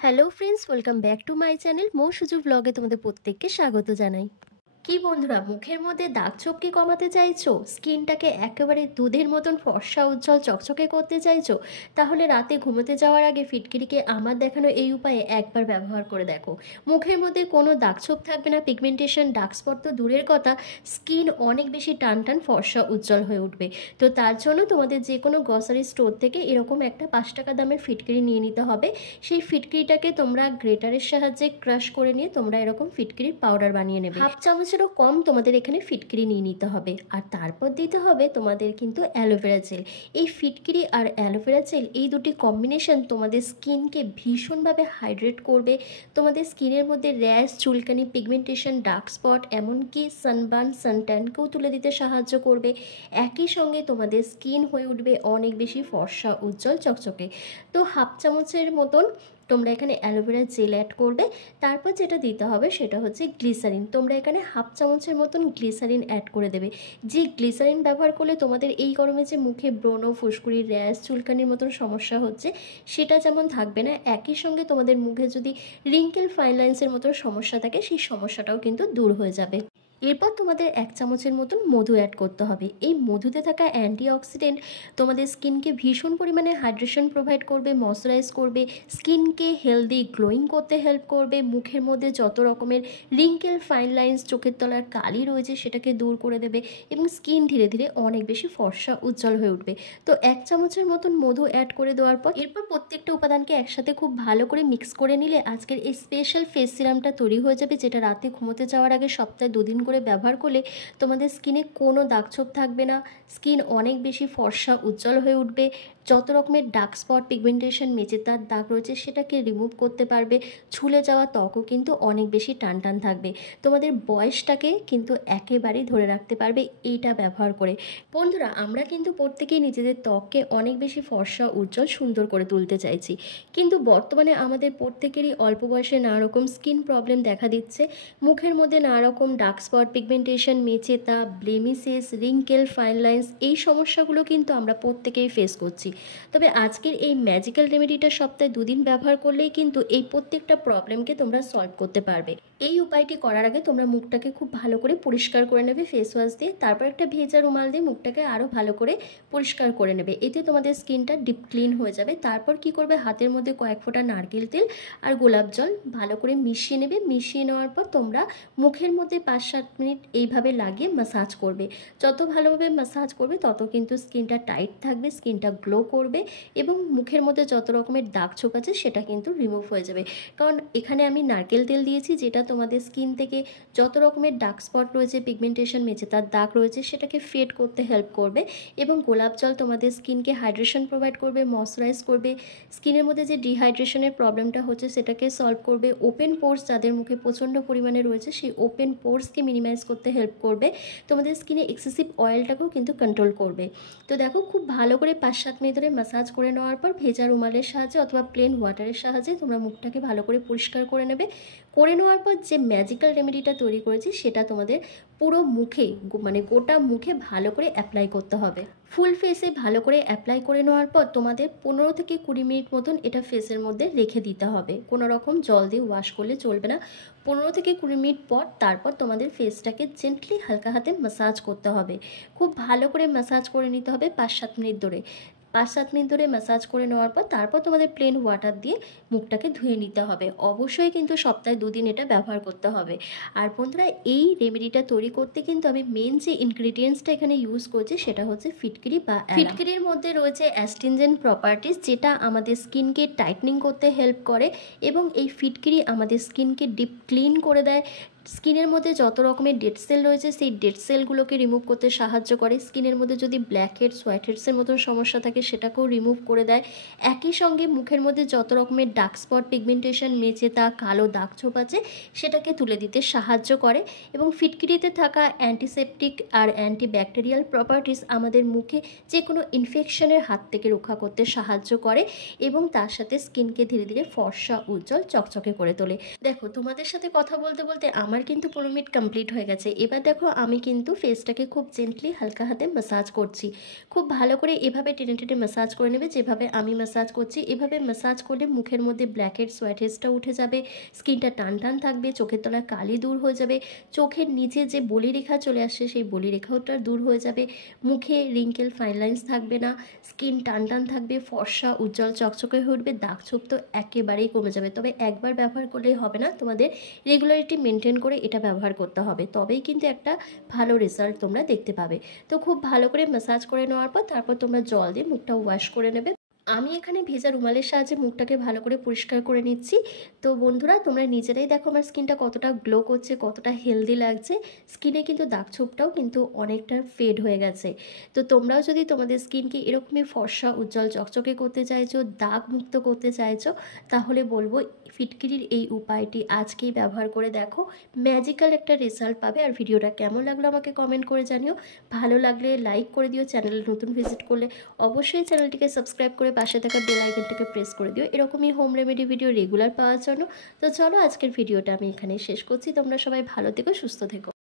Hello friends, welcome back to my channel. মো সুজু ব্লগে তোমাদের প্রত্যেককে স্বাগত জানাই। কি বন্ধুরা, মুখের মধ্যে দাগ ছোপ কি কমাতে চাইছো? স্কিনটাকে একেবারে দুধের মতন ফর্সা উজ্জ্বল চকচকে করতে চাইছো? তাহলে রাতে ঘুমোতে যাওয়ার আগে ফিটকিরিকে আমার দেখানো এই উপায়ে একবার ব্যবহার করে দেখো। মুখের মধ্যে কোনো দাগ ছোপ থাকবে না, পিগমেন্টেশন ডার্ক স্পট তো দূরের কথা, স্কিন অনেক বেশি টান টান ফর্সা উজ্জ্বল হয়ে উঠবে। তো তার জন্য তোমাদের যে কোনো গ্রসারি স্টোর থেকে এরকম একটা 5 টাকা দামের ফিটকিরি নিয়ে নিতে হবে। সেই ফিটকিরিটাকে তোমরা গ্রেটারের সাহায্যে ক্রাশ করে নিয়ে তোমরা এরকম ফিটকিরির পাউডার বানিয়ে নেবে। হাফ চামচেরও কম তোমাদের এখানে ফিটকিরি নিয়ে নিতে হবে। আর তারপর দিতে হবে তোমাদের কিন্তু অ্যালোভেরা জেল। এই ফিটকিরি আর অ্যালোভেরা জেল এই দুটি কম্বিনেশন তোমাদের স্কিনকে ভীষণভাবে হাইড্রেট করবে। তোমাদের স্কিনের মধ্যে র্যাশ, চুলকানি, পিগমেন্টেশন, ডার্ক স্পট, এমনকি সানবার্ন, সানট্যানকেও তুলে দিতে সাহায্য করবে। একই সঙ্গে তোমাদের স্কিন হয়ে উঠবে অনেক বেশি ফর্সা, উজ্জ্বল, চকচকে। তো হাফ চামচের মতন তোমরা এখানে অ্যালোভেরা জেল অ্যাড করবে। তারপর যেটা দিতে হবে সেটা হচ্ছে গ্লিসারিন। তোমরা এখানে হাফ চামচের মতন গ্লিসারিন অ্যাড করে দেবে। যে গ্লিসারিন ব্যবহার করলে তোমাদের এই গরমে যে মুখে ব্রণ, ফুসকুড়ি, র্যাশ, চুলকানির মতন সমস্যা হচ্ছে সেটা যেমন থাকবে না, একই সঙ্গে তোমাদের মুখে যদি রিঙ্কেল, ফাইন লাইন্সের মতন সমস্যা থাকে সেই সমস্যাটাও কিন্তু দূর হয়ে যাবে। এরপর তোমাদের 1 চামচের মতন মধু অ্যাড করতে হবে। এই মধুতে থাকা অ্যান্টিঅক্সিডেন্ট তোমাদের স্কিনকে ভীষণ পরিমাণে হাইড্রেশন প্রোভাইড করবে, ময়শ্চারাইজ করবে, স্কিনকে হেলদি গ্লোয়িং করতে হেল্প করবে। মুখের মধ্যে যত রকমের রিঙ্কেল, ফাইন লাইন্স, চোখের তলার কালি রয়েছে সেটাকে দূর করে দেবে এবং স্কিন ধীরে ধীরে অনেক বেশি ফর্সা, উজ্জ্বল হয়ে উঠবে। তো 1 চামচের মতন মধু অ্যাড করে দেওয়ার পর এরপর প্রত্যেকটা উপাদানকে একসাথে খুব ভালো করে মিক্স করে নিলে আজকের এই স্পেশাল ফেস সিরামটা তৈরি হয়ে যাবে, যেটা রাতে ঘুমোতে যাওয়ার আগে সপ্তাহে 2 দিন করে ব্যবহার করলে তোমাদের স্কিনে কোনো দাগছোপ থাকবে না। স্কিন অনেক বেশি ফর্সা, উজ্জ্বল হয়ে উঠবে। যত রকমের ডার্ক স্পট, পিগমেন্টেশন, মেচেদার দাগ রয়েছে সেটাকে রিমুভ করতে পারবে। ঝুলে যাওয়া ত্বকও কিন্তু অনেক বেশি টান টান থাকবে। তোমাদের বয়সটাকে কিন্তু একেবারেই ধরে রাখতে পারবে এইটা ব্যবহার করে। বন্ধুরা, আমরা কিন্তু প্রত্যেকেই নিজেদের ত্বককে অনেক বেশি ফর্সা, উজ্জ্বল, সুন্দর করে তুলতে চাইছি, কিন্তু বর্তমানে আমাদের প্রত্যেকেরই অল্প বয়সে নানা রকম স্কিন প্রবলেম দেখা দিচ্ছে। মুখের মধ্যে নানা রকম ডার্ক স্পট, পিগমেন্টেশন, মেচেতা, ব্লেমিসেস, রিঙ্কেল, ফাইন লাইন্স, এই সমস্যাগুলো কিন্তু আমরা প্রত্যেকেই ফেস করছি। তবে আজকের এই ম্যাজিক্যাল রেমেডিটা সপ্তাহে 2 দিন ব্যবহার করলেই কিন্তু এই প্রত্যেকটা প্রবলেমকে তোমরা সলভ করতে পারবে। এই উপায়টি করার আগে তোমরা মুখটাকে খুব ভালো করে পরিষ্কার করে নেবে ফেস ওয়াশ দিয়ে। তারপর একটা ভেজা রুমাল দিয়ে মুখটাকে আরও ভালো করে পরিষ্কার করে নেবে। এতে তোমাদের স্কিনটা ডিপ ক্লিন হয়ে যাবে। তারপর কি করবে, হাতের মধ্যে কয়েক ফোঁটা নারকেল তেল আর গোলাপ জল ভালো করে মিশিয়ে নেবে। মিশিয়ে নেওয়ার পর তোমরা মুখের মধ্যে 5-7 মিনিট এইভাবে লাগিয়ে ম্যাসাজ করবে। যত ভালোভাবে ম্যাসাজ করবে তত কিন্তু স্কিনটা টাইট থাকবে, স্কিনটা গ্লো করবে এবং মুখের মধ্যে যত রকমের দাগ ছোপ আছে সেটা কিন্তু রিমুভ হয়ে যাবে। কারণ এখানে আমি নারকেল তেল দিয়েছি, যেটা তোমাদের স্কিন থেকে যত রকমের ডার্ক স্পট রয়েছে, পিগমেন্টেশন, মেচেদার দাগ রয়েছে সেটাকে ফেড করতে হেল্প করবে। এবং গোলাপ জল তোমাদের স্কিনকে হাইড্রেশন প্রোভাইড করবে, ময়শ্চারাইজ করবে, স্কিনের মধ্যে যে ডিহাইড্রেশনের প্রবলেমটা হচ্ছে সেটাকে সলভ করবে। ওপেন পোর্স যাদের মুখে প্রচণ্ড পরিমাণে রয়েছে সেই ওপেন পোর্সকে মিনিমাইজ করতে হেল্প করবে। তোমাদের স্কিনে এক্সেসিভ অয়েলটাকেও কিন্তু কন্ট্রোল করবে। তো দেখো, খুব ভালো করে 5-7 মিনিট ধরে ম্যাসাজ করে নেওয়ার পর ভেজা রুমালের সাহায্যে অথবা প্লেন ওয়াটারের সাহায্যে তোমরা মুখটাকে ভালো করে পরিষ্কার করে নেবে। করে নেওয়ার পর যে ম্যাজিক্যাল রেমেডিটা তৈরি করেছি সেটা তোমাদের পুরো মুখে, মানে গোটা মুখে ভালো করে অ্যাপ্লাই করতে হবে। ফুল ফেসে ভালো করে অ্যাপ্লাই করে নেওয়ার পর তোমাদের 15 থেকে 20 মিনিট মতন এটা ফেসের মধ্যে রেখে দিতে হবে। কোনো রকম জল দিয়ে ওয়াশ করলে চলবে না। 15 থেকে 20 মিনিট পর তারপর তোমাদের ফেসটাকে জেন্টলি হালকা হাতে ম্যাসাজ করতে হবে। খুব ভালো করে ম্যাসাজ করে নিতে হবে 5-7 মিনিট ধরে। 5-7 মিনিট ধরে ম্যাসাজ করে নেওয়ার পর তারপর তোমাদের প্লেন ওয়াটার দিয়ে মুখটাকে ধুয়ে নিতে হবে। অবশ্যই কিন্তু সপ্তাহে 2 দিন এটা ব্যবহার করতে হবে। আর বন্ধুরা, এই রেমেডিটা তৈরি করতে কিন্তু আমি মেন যে ইনগ্রিডিয়েন্টসটা এখানে ইউজ করছি সেটা হচ্ছে ফিটকিরি বা ফিটকিরির মধ্যে রয়েছে অ্যাস্টিনজেন্ট প্রপার্টিস, যেটা আমাদের স্কিনকে টাইটনিং করতে হেল্প করে এবং এই ফিটকিরি আমাদের স্কিনকে ডিপ ক্লিন করে দেয়। স্কিনের মধ্যে যত রকমের ডেড সেল রয়েছে সেই ডেড সেলগুলোকে রিমুভ করতে সাহায্য করে। স্কিনের মধ্যে যদি ব্ল্যাক হেডস, হোয়াইট হেডসের মতন সমস্যা থাকে সেটাকেও রিমুভ করে দেয়। একই সঙ্গে মুখের মধ্যে যত রকমের ডার্ক স্পট, পিগমেন্টেশন, মেচেতা, কালো দাগ ছোপ আছে সেটাকে তুলে দিতে সাহায্য করে। এবং ফিটকিরিতে থাকা অ্যান্টিসেপটিক আর অ্যান্টিব্যাকটেরিয়াল প্রপার্টিস আমাদের মুখে যে কোনো ইনফেকশনের হাত থেকে রক্ষা করতে সাহায্য করে এবং তার সাথে স্কিনকে ধীরে ধীরে ফর্সা, উজ্জ্বল, চকচকে করে তোলে। দেখো, তোমাদের সাথে কথা বলতে বলতে আমার আমার কিন্তু 15 মিনিট কমপ্লিট হয়ে গেছে। এবার দেখো আমি কিন্তু ফেসটাকে খুব জেন্টলি হালকা হাতে ম্যাসাজ করছি। খুব ভালো করে এভাবে টেনে টেনে ম্যাসাজ করে নেবে, যেভাবে আমি ম্যাসাজ করছি। এভাবে ম্যাসাজ করলে মুখের মধ্যে ব্ল্যাক হেডস হোয়াইট হেডসটা উঠে যাবে, স্কিনটা টান টান থাকবে, চোখের তলায় কালি দূর হয়ে যাবে, চোখের নিচে যে বলিরেখা চলে আসছে সেই বলিরেখাটা দূর হয়ে যাবে, মুখে রিঙ্কেল ফাইন লাইন্স থাকবে না, স্কিন টান টান থাকবে, ফর্সা উজ্জ্বল চকচকে হয়ে উঠবে, দাগ ছোপ তো একেবারেই কমে যাবে। তবে একবার ব্যবহার করলেই হবে না, তোমাদের রেগুলারিটি মেনটেন করে এটা ব্যবহার করতে হবে, তবেই কিন্তু একটা ভালো রেজাল্ট তোমরা দেখতে পাবে। তো খুব ভালো করে ম্যাসাজ করে নেওয়ার পর তারপর তোমরা জল দিয়ে মুখটা ওয়াশ করে নেবে। আমি এখানে ভেজা রুমালের সাহায্যে মুখটাকে ভালো করে পরিষ্কার করে নিচ্ছি। তো বন্ধুরা তোমরা নিজেরাই দেখো আমার স্কিনটা কতটা গ্লো করছে, কতটা হেলদি লাগছে। স্কিনে কিন্তু দাগ ছোপটাও কিন্তু অনেকটা ফেড হয়ে গেছে। তো তোমরাও যদি তোমাদের স্কিনকে এরকমই ফর্সা উজ্জ্বল চকচকে করতে চাইছো, দাগ মুক্ত করতে চাইছো, তাহলে বলবো ফিটকিরির এই উপায়টি আজকেই ব্যবহার করে দেখো, ম্যাজিক্যাল একটা রেজাল্ট পাবে। আর ভিডিওটা কেমন লাগলো আমাকে কমেন্ট করে জানিও। ভালো লাগলে লাইক করে দিও, চ্যানেলে নতুন ভিজিট করলে অবশ্যই চ্যানেলটিকে সাবস্ক্রাইব করে পাশে থাকা বেল আইকনটাকে প্রেস করে দিও এরকমই হোম রেমেডি ভিডিও রেগুলার পাওয়ার জন্য। তো চলো আজকের ভিডিওটা আমি এখানেই শেষ করছি। তোমরা সবাই ভালো থেকো, সুস্থ থেকো।